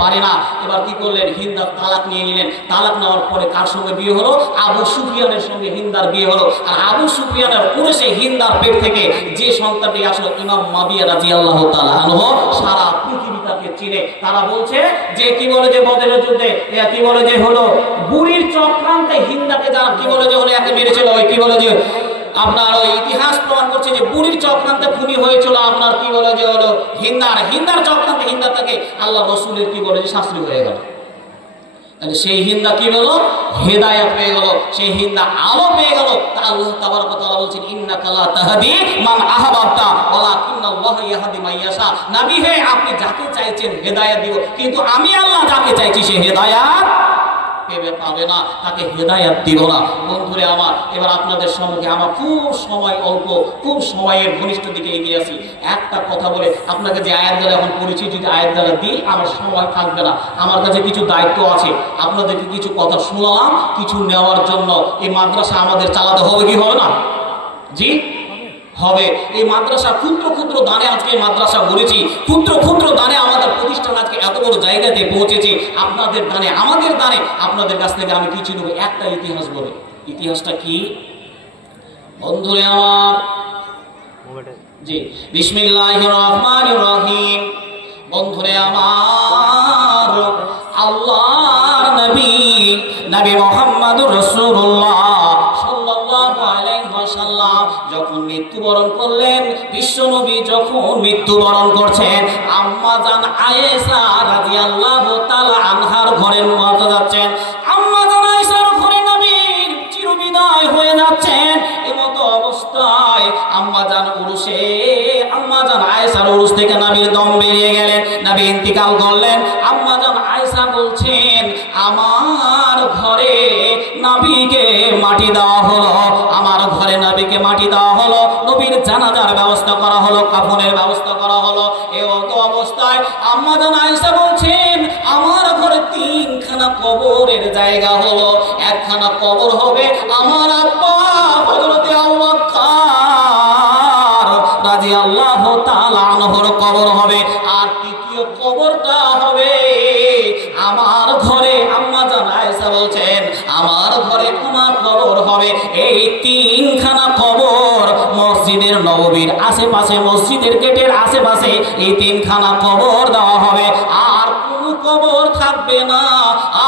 পারে না। এবার কি করলেন? হিন্দার তালাক নিয়ে নিলেন। তালাক নেওয়ার পরে কার সঙ্গে বিয়ে হলো? আবু সুফিয়ানের সঙ্গে হিন্দার বিয়ে হলো। আর আবু সুফিয়ানের উরেশে হিন্দার পেট থেকে যে সন্তানটি আসলো, ইমাম মাবিয়া রাদিয়াল্লাহু তাআলা আনহু, সারা পৃথিবী তাকে চিনে। তারা বলছে যে কি বলে যে বদরের যুদ্ধে কি বলে যে হলো বুড়ির চক্রান্তে হিন্দাকে যারা কি বলে যে হলো একে মেরেছিল, ওই কি বলে যে আপনার ওই ইতিহাস প্রমাণ করছে যে বুড়ির চক্রান্তে খুনি হয়েছিল আপনার কি বলে যে হলো হিন্দার চক্রান্তে হিন্দা থেকে আল্লাহ রসুলের কি বলে যে শাস্ত্রী হয়ে গেল। তাহলে সেই হিন্দা কি হলো? হেদায়েত পেয়ে গেল, সেই হিন্দা আলো পেয়ে গেল। তা আল্লাহ তাবারক ওয়া তাআলা বলছেন ইন্নাকা লা তাহদি মান আহবাবতা ওয়ালাকিন্নাল্লাহ ইয়াহদি মান ইয়াশা। নবী হে, আপনি যাকে চাইছেন হেদায়েত দিব, কিন্তু আমি আল্লাহ যাকে চাইছি সে হেদায়েত পাবে না, তাকে হেদায়েত দিব না। বন্ধুরে আমার, এবার আপনাদের সম্মুখে আমার খুব সময় অল্প, খুব সময়ের ঘনিষ্ঠ দিকে এগিয়ে আসি। একটা কথা বলে আপনাকে যে আয়াতগুলো এখন পড়েছি, যদি আয়াতগুলো দিই আমার সময় থাকবে না। আমার কাছে কিছু দায়িত্ব আছে, আপনাদেরকে কিছু কথা শোনালাম, কিছু নেওয়ার জন্য এই মাদ্রাসা আমাদের চালাতে হবে কি হবে না? জি হবে। এই মাদ্রাসা ক্ষুদ্র ক্ষুদ্র দানে আজকে এই মাদ্রাসা গড়েছি, ক্ষুদ্র ক্ষুদ্র দানে আমাদের প্রতিষ্ঠান আজকে এত বড় জায়গাতে পৌঁছেছে। আপনাদের দানে, আমাদের দানে, আপনাদের কাছ থেকে আমি কিছু নেব। একটা ইতিহাস বলে, ইতিহাসটা কি বন্ধুরে আমার? জি, বিসমিল্লাহির রহমানির রহিম। বন্ধুরে আমার, আল্লাহর নবী, নবী মুহাম্মদুর রাসূলুল্লাহ সাল্লাল্লাহু আলাইহি ওয়াসাল্লাম যখন মৃত্যুবরণ করলেন, বিশ্ব নবী যখন মৃত্যুবরণ করছেন, আম্মা জান আয়েশা রাদিয়াল্লাহু তাআলা আনহার ঘরের মধ্যে যাচ্ছেন। আম্মা জান আয়েশার ঘরে নবীর চিরবিদায় হয়ে যাচ্ছেন। এমতো অবস্থায় আম্মা জান উরুসে, আম্মা জান আয়েশার উরুস থেকে নবীর দম বেরিয়ে গেলেন, নবী ইন্তিকাল করলেন। আম্মা জান আয়েশা বলছেন, আমার ঘরে নবীকে মাটি দেওয়া হলো, আমার ঘরে নবীকে মাটি দেওয়া হলো, নবীর জানাজার ব্যবস্থা করা হলো, কাফনের ব্যবস্থা করা হলো। এই অবস্থায় আম্মা জান আয়েশা বলছেন, আমার ঘরে তিনখানা কবরের জায়গা হলো। একখানা কবর হবে আমার আব্বা হযরতে আবু বকর রাদিয়াল্লাহু তাআলা আনহুর কবর হবে, আর তৃতীয় কবরটা হবে আমার ঘরে। আম্মা জান আয়েশা বলছেন, আমার ঘরে তোমার কবর হবে। এই তিনখানা কবর মসজিদের নববীর আশেপাশে, মসজিদের গেটের আশেপাশে এই তিনখানা কবর দেওয়া হবে। আর কোনো কবর থাকবে না,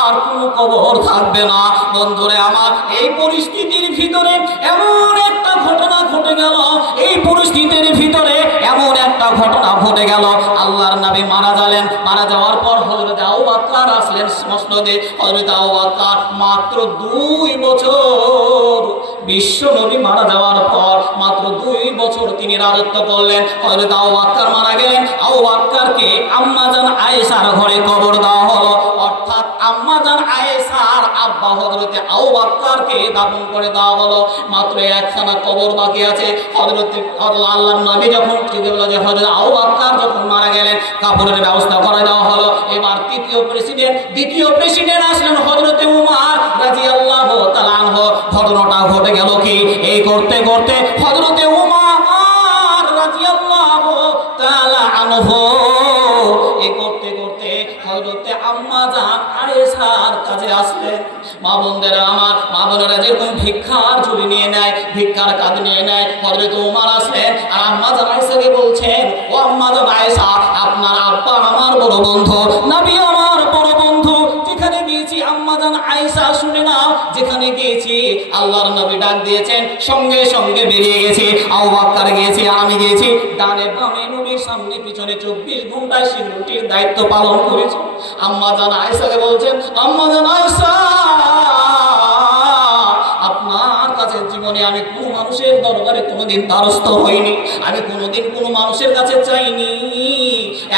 আর কোনো কবর থাকবে না। বন্ধুরে আমার, এই পরিস্থিতির ভিতরে এমন একটা ঘটনা ঘটে গেল, এই পরিস্থিতির ভিতরে এমন একটা ঘটনা ঘটে গেল। আল্লাহর নবী মারা গেলেন। মারা যাওয়ার পর হযরত আবু বকর আসলেন মসনদে। হযরত আবু বকর মাত্র 2 বছর, বিশ্ব নবী মারা যাওয়ার পর মাত্র 2 বছর তিনি রাজত্ব করলেন। হযরত আবু বকর মারা গেলেন। আবু বকরকে আম্মা জান আয়েশার ঘরে কবর দেওয়া হলো, অর্থাৎ আম্মা জান আয়েশার আব্বা হযরতে আবু বকরকে দাফন করে দেওয়া হলো। মাত্র একখানা কবর বাকি আছে। হযরতে আল্লাহর নবী যখন হযরত আবু বকর যখন মারা গেলেন, কাপড়ের ব্যবস্থা করে দেওয়া হলো। এবার দ্বিতীয় প্রেসিডেন্ট আসলেন হযরতে উমর রাদিয়াল্লাহু তাআলা আনহু। ঘটনাটা ঘটে গেল কি, এই করতে করতে হযরতে উমর রাদিয়াল্লাহু তাআলা আনহু এই করতে করতে হযরতে আম্মা জান আয়েশার কাছে আসলেন। মা বোনেরা আমার, মা বোনেরা যেরকম ভিক্ষার ঝুলি নিয়ে নেয়, ভিক্ষার কাঁধ নিয়ে নেয়, হযরত উমর আসলেন আর আম্মা জান আয়েশাকে বলছেন, ও আম্মা জান আয়েশা, আপনার আব্বা আমার বড় বন্ধু, নবী আমার বড় বন্ধু। যেখানে গিয়েছি আম্মা জান আয়েশা শুনে নাও, যেখানে গিয়েছি আল্লাহর নবী ডাক দিয়েছেন, সঙ্গে সঙ্গে বেরিয়ে গেছি। আবু বকর গিয়েছি, আমি গিয়েছি, ডানে বামে নবীর সামনে পিছনে 24 ঘন্টায় সিকিউরিটির দায়িত্ব পালন করেছি। আম্মা জান আয়েশাকে বলছেন, আম্মা জান আয়েশা, আপনার কাছে জীবনে আমি কোনো মানুষের দরবারে কোনোদিন দ্বারস্থ হইনি, আমি কোনোদিন কোনো মানুষের কাছে চাইনি।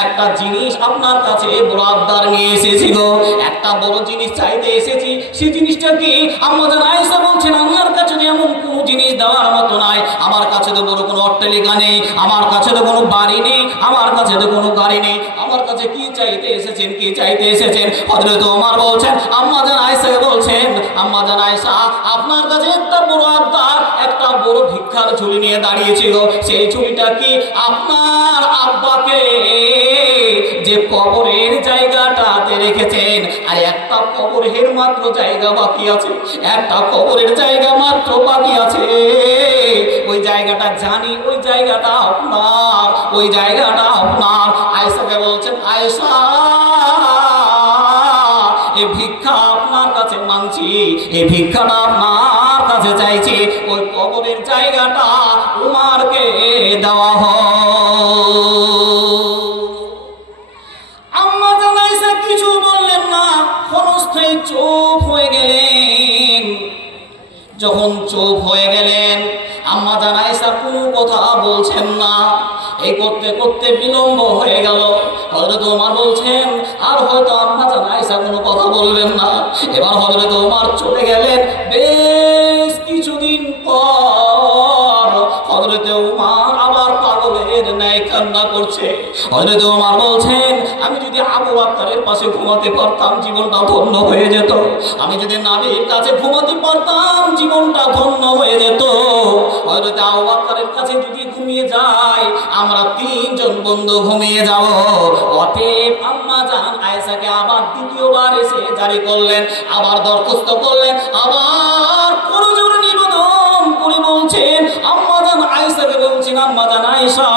একটা জিনিস আপনার কাছে বড় আবদার নিয়ে এসেছি গো, একটা বড় জিনিস চাইতে এসেছি। সেই জিনিসটা কি? আম্মা জান আয়েশা বলছেন, আমার কাছে এমন কোনো জিনিস দেওয়ার মতো নাই। আমার কাছে তো বড় কোনো অট্টালিকা নেই, আমার কাছে তো কোনো বাড়ি নেই, আমার কাছে তো কোনো গাড়ি নেই। আমার কাছে কি চাইতে এসেছেন, কি চাইতে এসেছেন? হযরত ওমর বলছেন, আম্মা জান আয়েশাকে বলছেন, আম্মা জান আয়েশা, আপনার কাছে একটা বড় আবদার, একটা বড় ভিক্ষার ঝুলি নিয়ে দাঁড়িয়েছিল। সেই ঝুলিটা কি? আপনার আব্বাকে যে কবরের জায়গাটাতে রেখেছেন, আর একটা কবরের মাত্র জায়গা বাকি আছে, একটা কবরের জায়গা মাত্র বাকি আছে। ওই জায়গাটা জানি, ওই জায়গাটা আপনার, ওই জায়গাটা আপনার। আয়েশাকে বলছেন, আয়েশা, এই ভিক্ষা আপনার কাছে মানছি, এই ভিক্ষাটা আপনার কাছে চাইছি। ওই কবরের জায়গাটা উমরকে দেওয়া হয়। আম্মা জান আয়েশা কিছু বললেন না, ক্ষণস্থায়ী যখন চুপ হয়ে গেলেন, আম্মা জান আয়েশা কোনো কথা বলছেন না। এই করতে করতে বিলম্ব হয়ে গেল। হযরত ওমর বলছেন আর হয়তো আম্মা জান আয়েশা কোনো কথা বলবেন না। এবার হযরত ওমর চলে গেলেন। বেশ কিছুদিন পর হযরত ওমর আবার পাগলের ন্যায় কান্না করছে। হযরত ওমর বলছেন আমি যদি আবু বকরের পাশে ঘুমাতে পারতাম জীবনটা ধন্য হয়ে যেত। আমি যদি নবীর কাছে ঘুমাতে পারতাম জীবনটা ধন্য হয়ে যেত। হযরত আবু বকরের কাছে যদি ঘুমিয়ে যাই আমরা তিনজন বন্ধু ঘুমিয়ে যাব। অতএব আম্মা জান আয়েশাকে আবার দ্বিতীয়বার এসে জারি করলেন, আবার দরখাস্ত করলেন, আবার করজোর নিবেদন করে বলছেন আম্মা জান আয়েশাকে বলছেন আম্মা জান আয়েশা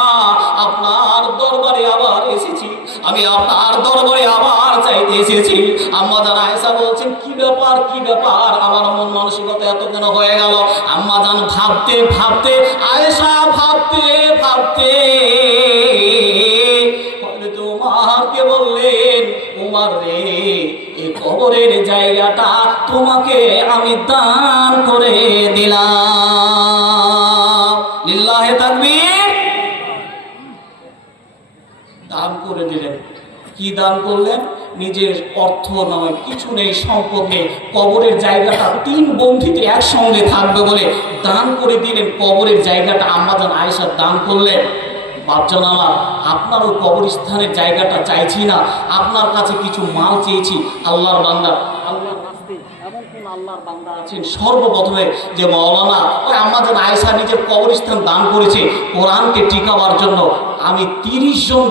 আপনার দরবারে আবার এসেছি, আমি আপনার দরবারে আবার চাইতে এসেছি। আম্মা জান আয়েশা বলছেন কি ব্যাপার কি ব্যাপার, আমার মন মানসিকতা এত কেন হয়ে গেল? আম্মা জান ভাবতে ভাবতে আয়েশা ভাবতে ভাবতে হযরত ওমরকে বললেন ওমর রে এই কবরের জায়গাটা তোমাকে আমি দান করে দিলাম। লিল্লাহি তাকবীর। দান করে দিলেন। কি দান করলেন? নিজের অর্থ নয়, কিছু নেই, সম্পদ নেই, কবরের জায়গাটা তিন বন্ধুতে একসঙ্গে থাকবে বলে দান করে দিলেন। কবরের জায়গাটা আম্মা জান আয়েশা দান করলেন। বাপজন আমার, আপনারও কবরস্থানের জায়গাটা চাইছি না, আপনার কাছে কিছু মাল চেয়েছি। আল্লাহর বান্দা, আল্লাহর রাস্তায় এমন কোন আল্লাহর বান্দা আছেন সর্বপ্রথমে যে মাওলানা ওই আম্মা জান আয়েশা নিজের কবরস্থান দান করেছে কোরআনকে টিকাবার জন্য। আমি 30 জন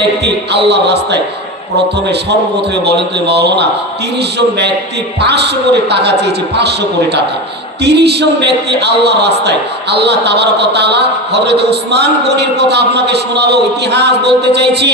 ব্যক্তি আল্লাহর রাস্তায় প্রথমে সর্বপ্রথমে বলেন তো মাওলানা 30 জন ব্যক্তি 500 করে টাকা চেয়েছে, 500 করে টাকা। 30 জন ব্যক্তি আল্লাহর রাস্তায়। আল্লাহ তাবারক ওয়া তাআলা হযরত উসমান গনির কথা আপনাকে শোনাবো, ইতিহাস বলতে চাইছি।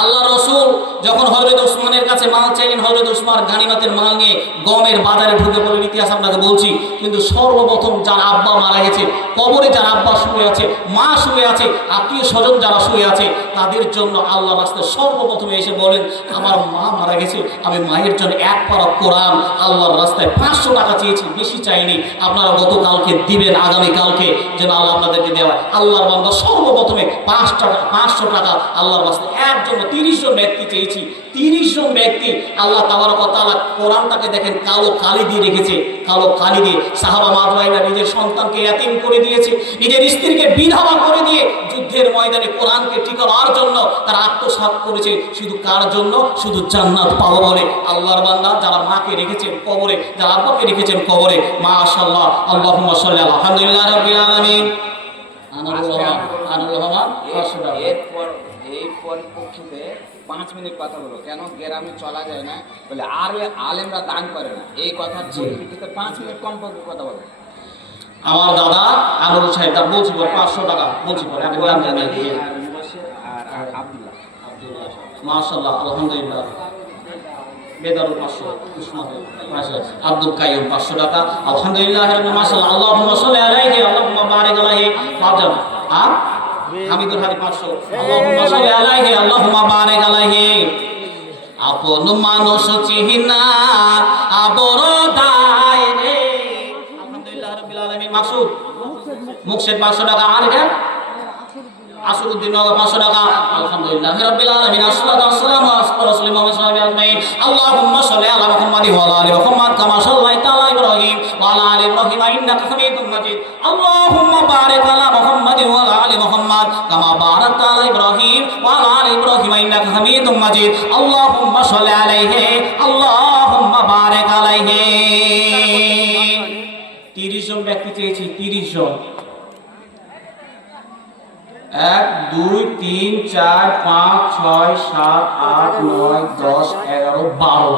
আল্লাহ রসুল যখন হযরত উসমানের কাছে মাল চাইলেন, হযরত উসমান গানিমতের মাল নিয়ে গমের বাজারে ঢুকে পড়লেন। ইতিহাস আপনাকে বলছি। কিন্তু সর্বপ্রথম যার আব্বা মারা গেছে, কবরে যার আব্বা শুয়ে আছে, মা শুয়ে আছে, আত্মীয় স্বজন যারা শুয়ে আছে, তাদের জন্য আল্লাহ রাস্তায় সর্বপ্রথমে এসে বলেন আমার মা মারা গেছে, আমি মায়ের জন্য এক পারা কোরআন আল্লাহর রাস্তায় 500 টাকা চেয়েছি, বেশি চাইনি। আপনারা গতকালকে দিবেন, আগামীকালকে যেন আল্লাহ আপনাদেরকে দেওয়া। আল্লাহর বান্দা সর্বপ্রথমে 500 টাকা আল্লাহর রাস্তায় একজন 30 জন ব্যক্তি চেয়েছি। 30 জন ব্যক্তি আল্লাহ তাবারক ওয়া তাআলা কোরআনটাকে দেখেন কালো কালি দিয়ে রেখেছে, কালো কালি দিয়ে। সাহাবা মাদওয়াইরা নিজের সন্তানকে ইয়াতীম করে দিয়েছে, নিজের স্ত্রীকে বিধবা করে দিয়ে যুদ্ধের ময়দানে কোরআনকে টিকাবার জন্য তারা আত্মসাৎ করেছে। শুধু কার জন্য? শুধু জান্নাত পাবো বলে। আল্লাহর বান্দা যারা মাকে রেখেছেন কবরে, যারা আব্বাকে রেখেছেন কবরে, মাশাআল্লাহ, আল্লাহুম্মা সাল্লি আলা আলহামদুলিল্লাহ রাব্বিল আলামিন। আনুর রহমান এই পরিপ্রেক্ষিতে 5 মিনিট কথা বলো, কেন গ্রামে চলা যায় না বলে আর আলেমরা দান করে না, এই কথার পরিপ্রেক্ষিতে 5 মিনিট কমপক্ষে কথা বলো। আমার দাদা আনুর সাহেব তার বলছি 500 টাকা বলছি পরে আমি দান জানি আর আব্দুল্লাহ মাশাআল্লাহ আলহামদুলিল্লাহ। বেদারুল 500, আব্দুল কাইয়ুম 500 টাকা আলহামদুলিল্লাহ মাশাআল্লাহ। আল্লাহুম্মা সাল্লি আলাইহি আল্লাহুম্মা বারিক আলাইহি। বাপজান হামিদুল হাদি 500 আল্লাহুম্মা সাল্লি আলাইহি আল্লাহুম্মা বারিক আলাইহি। আপন মানুষ চিহিনা আবর দায় রে আলহামদুলিল্লাহ রাব্বিল আলামিন। মাকসুদ মুকশেদ 500 টাকা। আর এটা আসরউদ্দিন নগর 500 টাকা আলহামদুলিল্লাহ রাব্বিল আলামিন। আসসালাতু ওয়াসসালামু আলা রাসূলিল্লাহি মুহাম্মদ সাল্লাল্লাহু আলাইহি ওয়া সাল্লাম। আল্লাহুম্মা সাল্লি আলা মুহাম্মাদিন ওয়া আলা আলি মুহাম্মাদ কামা সাল্লাইতা আলা ইব্রাহিম ওয়া আলা আলি ইব্রাহিম ইন্নাকা হামিদুম মাজিদ। আল্লাহুম্মা বারিক আলা মুহাম্মাদিন ওয়া আলা আলি মুহাম্মাদ কামা বারাকতা আলা ইব্রাহিম ওয়া আলা আলি ইব্রাহিম ইন্নাকা হামিদুম মাজিদ। আল্লাহুম্মা সাল্লি আলাইহি আল্লাহুম্মা বারিক আলাইহি। 30 জন ব্যক্তি চেয়েছি, 30 জন। 1 2 3 4 5 6 7 8 9 10 11 12